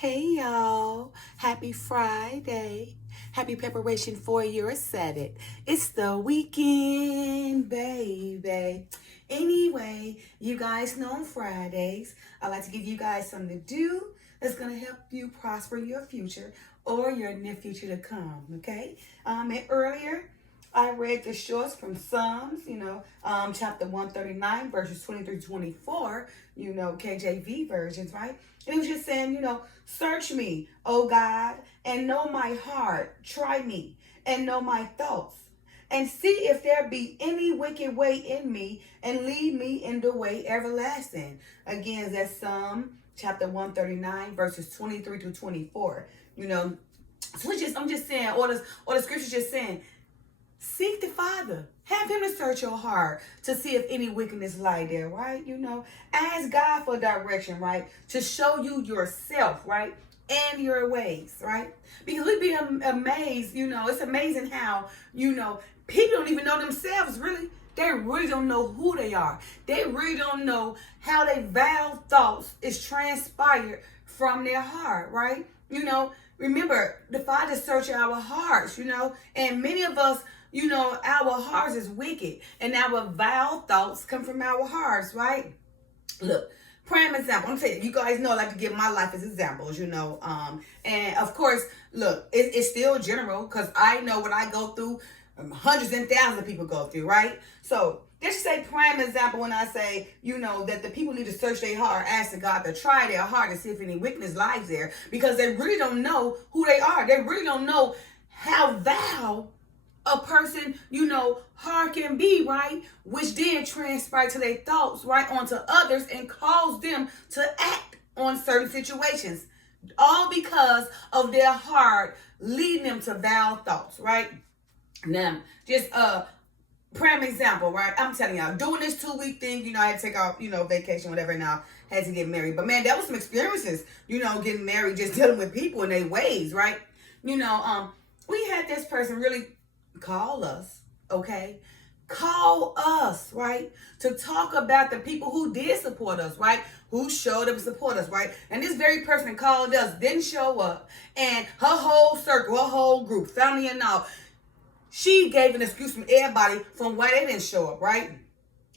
Hey y'all, happy Friday. Happy preparation for your Sabbath. It's the weekend, baby. Anyway, you guys know on Fridays, I like to give you guys something to do that's going to help you prosper your future or your near future to come, okay? And earlier, I read the shorts from Psalms, chapter 139, verses 23 to 24, KJV versions, right? And it was just saying, search me, O God, and know my heart. Try me and know my thoughts. And see if there be any wicked way in me, and lead me in the way everlasting. Again, that's Psalm chapter 139, verses 23 to 24. So I'm just saying, or the scripture's just saying, seek the Father. Have him to search your heart to see if any wickedness lie there, right? Ask God for direction, right? To show you yourself, right? And your ways, right? Because we'd be amazed, it's amazing how, people don't even know themselves, really. They really don't know who they are. They really don't know how their vile thoughts is transpired from their heart, right? Remember, the Father search our hearts, and many of us, our hearts is wicked, and our vile thoughts come from our hearts, right? Look, prime example. I'm saying, you guys know I like to give my life as examples, and of course, look, it's still general because I know what I go through. Hundreds and thousands of people go through, right? So just say prime example when I say, that the people need to search their heart, asking God to try their heart to see if any wickedness lies there, because they really don't know who they are. They really don't know how vile a person, heart can be, right? Which then transpire to their thoughts, right, onto others and cause them to act on certain situations. All because of their heart leading them to vile thoughts, right? Now, just prime example, right? I'm telling y'all, doing this 2-week thing, I had to take off, vacation, whatever, and I had to get married. But man, that was some experiences, getting married, just dealing with people in their ways, right? We had this person really call us, okay? Call us, right? To talk about the people who did support us, right? Who showed up to support us, right? And this very person called us, didn't show up, and her whole circle, her whole group, family and all, she gave an excuse from everybody from why they didn't show up, right?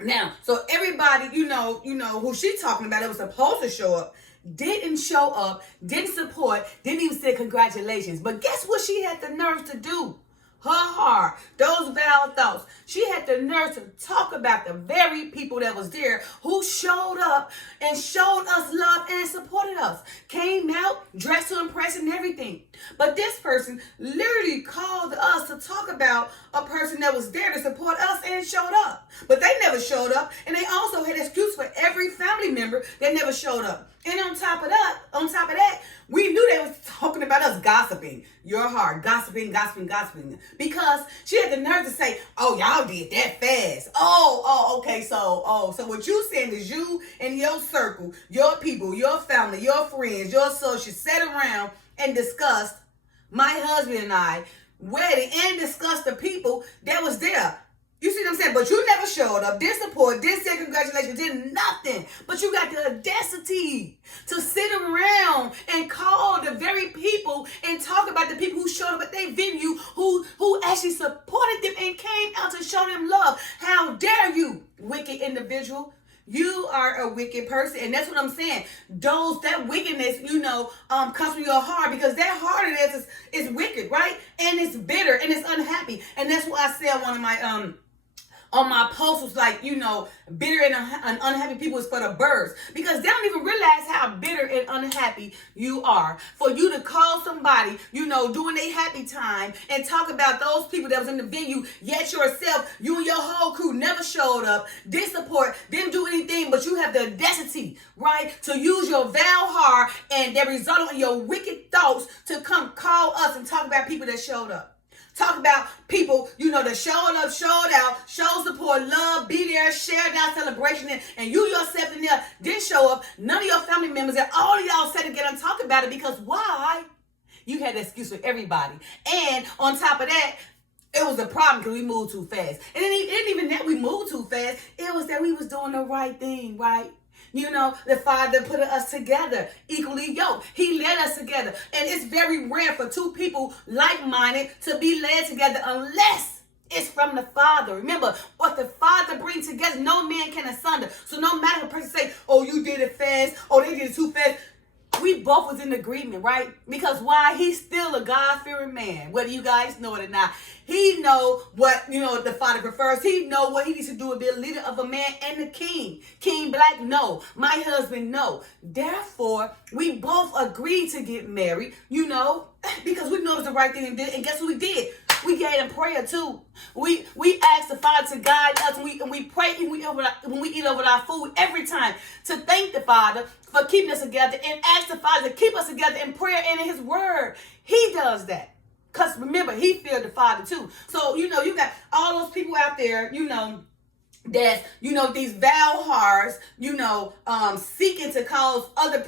Now, so everybody, who she talking about, that was supposed to show up, didn't show up, didn't support, didn't even say congratulations. But guess what she had the nerve to do? Her heart, those vile thoughts. She had the nerve to talk about the very people that was there who showed up and showed us love and supported us. Came out, dressed to impress and everything. But this person literally called us to talk about a person that was there to support us and showed up. But they never showed up, and they also had excuse for every family member that never showed up. And on top of that, we knew they was talking about us gossiping. Your heart, gossiping. Because she had the nerve to say, oh, y'all did that fast. Okay. So what you saying is you and your circle, your people, your family, your friends, your associates sat around and discussed my husband and I wedding and discussed the people that was there. You see what I'm saying? But you never showed up, didn't support, didn't say congratulations, did nothing. But you got the audacity to sit around and call the very people and talk about the people who showed up at their venue, who actually supported them and came out to show them love. How dare you, wicked individual? You are a wicked person, and that's what I'm saying. That wickedness, comes from your heart, because that heart of is wicked, right? And it's bitter and it's unhappy, and that's why I said one of my on my post was like, bitter and unhappy people is for the birds, because they don't even realize how bitter and unhappy you are. For you to call somebody, during their happy time and talk about those people that was in the venue, yet yourself, you and your whole crew never showed up, didn't support, didn't do anything, but you have the audacity, right, to use your vile heart and that resulted in your wicked thoughts to come call us and talk about people that showed up. Talk about people, that showed up, showed out, showed support, love, be there, share that celebration, and you yourself in there didn't show up. None of your family members and all of y'all sat together and talk about it, because why? You had an excuse for everybody. And on top of that, it was a problem because we moved too fast. And it ain't even that we moved too fast. It was that we was doing the right thing, right? You know, the Father put us together, equally yoked. He led us together. And it's very rare for two people like-minded to be led together unless it's from the Father. Remember, what the Father brings together, no man can asunder. So no matter if a person say, oh, you did it fast, oh, they did it too fast, we both was in agreement, right? Because why? He's still a God-fearing man, whether you guys know it or not. He know what, the Father prefers. He know what he needs to do to be a leader of a man and the king. King Black, no. My husband, no. Therefore, we both agreed to get married, because we know it was the right thing to do. And guess what we did? We gave him prayer too. We asked the Father to guide us, and we pray when we eat over our food every time to thank the Father for keeping us together and ask the Father to keep us together in prayer and in His Word. He does that. Because remember, He feared the Father too. So, you got all those people out there, that these Valhars, seeking to cause other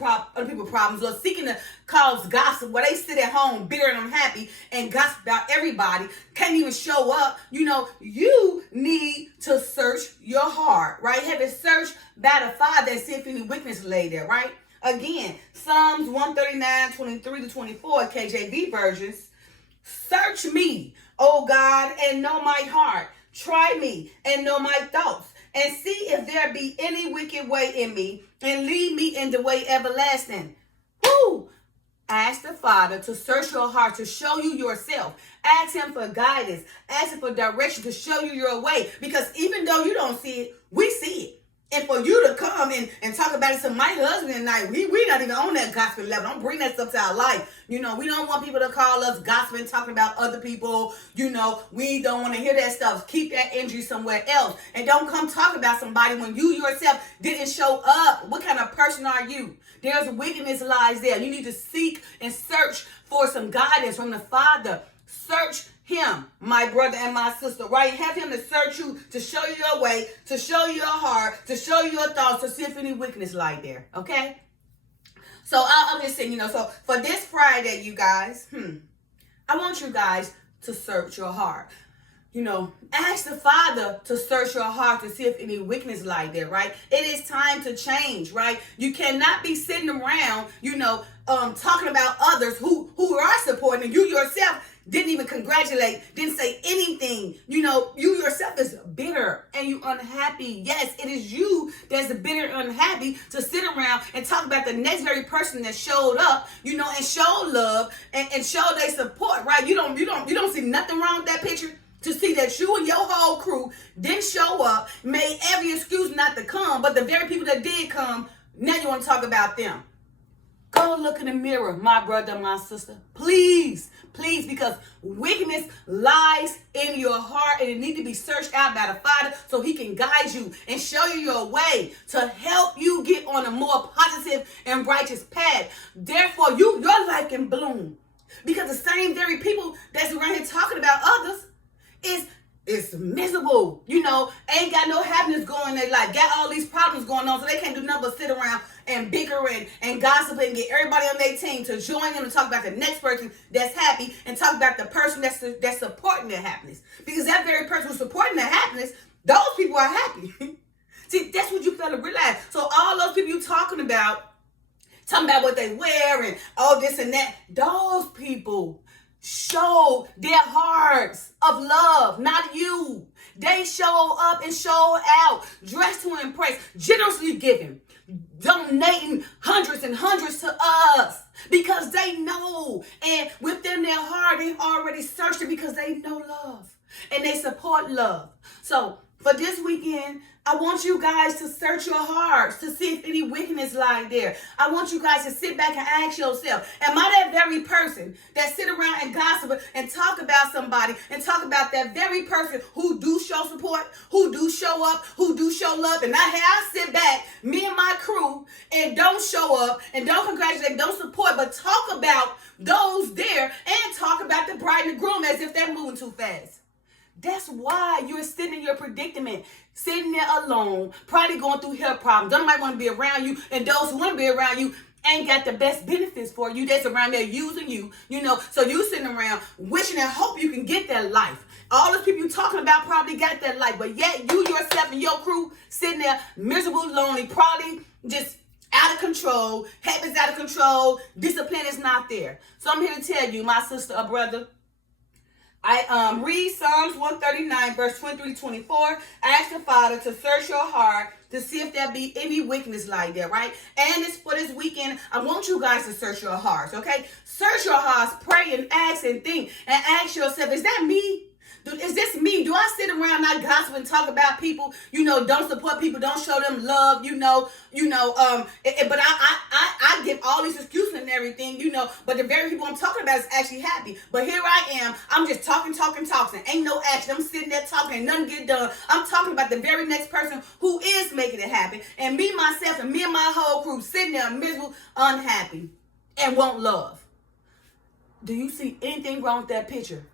people problems, or seeking to cause gossip, where they sit at home bitter and unhappy and gossip about everybody, can't even show up. You need to search your heart, right? Have it searched by the Father and see if any weakness lay there, right? Again, Psalms 139:23-24 KJV versions. Search me, O God, and know my heart. Try me and know my thoughts, and see if there be any wicked way in me, and lead me in the way everlasting. Woo! Ask the Father to search your heart, to show you yourself. Ask Him for guidance. Ask Him for direction, to show you your way. Because even though you don't see it, we see it. And for you to come and talk about it to my husband and I, we not even on that gospel level. Don't bring that stuff to our life. We don't want people to call us gossiping, talking about other people. We don't want to hear that stuff. Keep that energy somewhere else. And don't come talk about somebody when you yourself didn't show up. What kind of person are you? There's wickedness lies there. You need to seek and search for some guidance from the Father. Search Him, my brother and my sister, right? Have Him to search you, to show you your way, to show you your heart, to show you your thoughts, to see if any weakness lie there, okay? So I'm just saying, so for this Friday, you guys, I want you guys to search your heart. Ask the Father to search your heart to see if any weakness lie there, right? It is time to change, right? You cannot be sitting around, talking about others who are supporting, and you yourself didn't even congratulate, didn't say anything. You yourself is bitter and you unhappy. Yes, it is you that's bitter and unhappy to sit around and talk about the next very person that showed up, and show love and show their support, right? You don't see nothing wrong with that picture. To see that you and your whole crew didn't show up, made every excuse not to come, but the very people that did come, now you want to talk about them. Go look in the mirror, my brother, my sister. Please, because wickedness lies in your heart, and it needs to be searched out by the Father so He can guide you and show you your way to help you get on a more positive and righteous path. Therefore, your life can bloom. Because the same very people that's around here talking about others is miserable, ain't got no happiness going in their life, got all these problems going on, so they can't do nothing but sit around and bicker and gossip and get everybody on their team to join them and talk about the next person that's happy and talk about the person that's supporting their happiness. Because that very person who's supporting their happiness, those people are happy. See, that's what you gotta realize. So all those people you talking about what they wear and all this and that, those people show their hearts of love, not you. They show up and show out, dressed to impress, generously giving, donating hundreds and hundreds to us because they know, and within their heart they've already searched it because they know love and they support love. So for this weekend, I want you guys to search your hearts to see if any wickedness lies there. I want you guys to sit back and ask yourself, am I that very person that sit around and gossip and talk about somebody and talk about that very person who do show support, who do show up, who do show love, and I sit back, me and my crew, and don't show up and don't congratulate, don't support, but talk about those there and talk about the bride and the groom as if they're moving too fast? That's why you're sitting in your predicament, sitting there alone, probably going through health problems. Nobody want to be around you, and those who want to be around you ain't got the best benefits for you. That's around there using you, So you sitting around wishing and hope you can get that life. All those people you talking about probably got that life, but yet you yourself and your crew sitting there miserable, lonely, probably just out of control, habits out of control, discipline is not there. So I'm here to tell you, my sister or brother, I read Psalms 139, verse 23-24. Ask the Father to search your heart to see if there be any weakness like that, right? And it's for this weekend. I want you guys to search your hearts, okay? Search your hearts, pray and ask and think, and ask yourself, is that me? Is this me? Do I sit around not gossip and talk about people? Don't support people, don't show them love. But I give all these excuses and everything. But the very people I'm talking about is actually happy. But here I am. I'm just talking. Ain't no action. I'm sitting there talking and nothing get done. I'm talking about the very next person who is making it happen, and me, myself, and me and my whole crew sitting there miserable, unhappy, and won't love. Do you see anything wrong with that picture?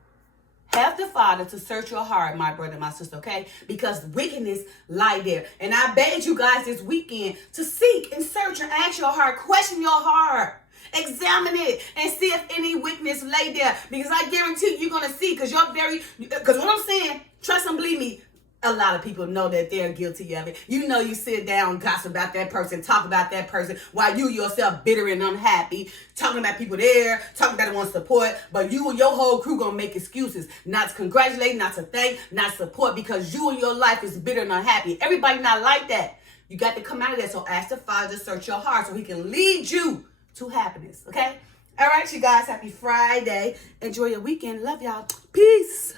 Have the Father to search your heart, my brother, my sister, okay? Because wickedness lie there. And I beg you guys this weekend to seek and search and ask your heart. Question your heart. Examine it and see if any weakness lay there. Because I guarantee you're going to see. Because what I'm saying, trust and believe me, a lot of people know that they're guilty of it. You sit down, gossip about that person, talk about that person, while you yourself bitter and unhappy, talking about people there, talking about the one support, but you and your whole crew gonna make excuses, not to congratulate, not to thank, not to support, because you and your life is bitter and unhappy. Everybody not like that. You got to come out of that. So ask the Father to search your heart so he can lead you to happiness, okay? All right, you guys, happy Friday. Enjoy your weekend. Love y'all. Peace.